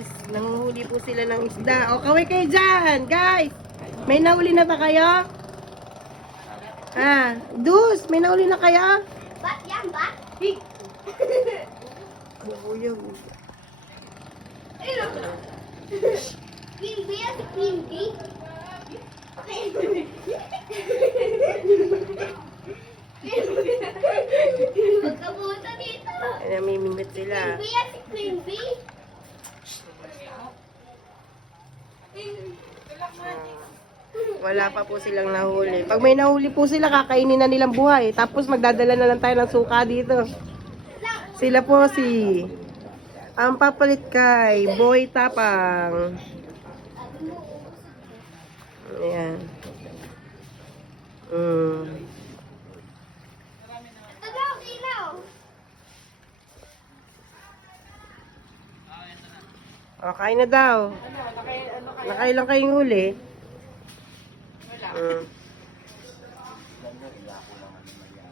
guys. Nanguhuli po sila ng isda. O, kaway kayo dyan, guys. May nahuli na ba kayo? Ah, Dus, may nahuli na kayo? Bat yan, bat? Bubuyog. Queen bee at queen bee? Magkabuta dito. Namimimit sila. Queen bee at queen bee? Wala pa po silang nahuli. Pag may nahuli po sila, kakainin na nilang buhay. Tapos magdadala na lang tayo ng suka dito. Sila po si ang papalit kay Boy Tapang. Ayan. Agaw, ilaw. O, kain na daw. Nakailang kayong huli?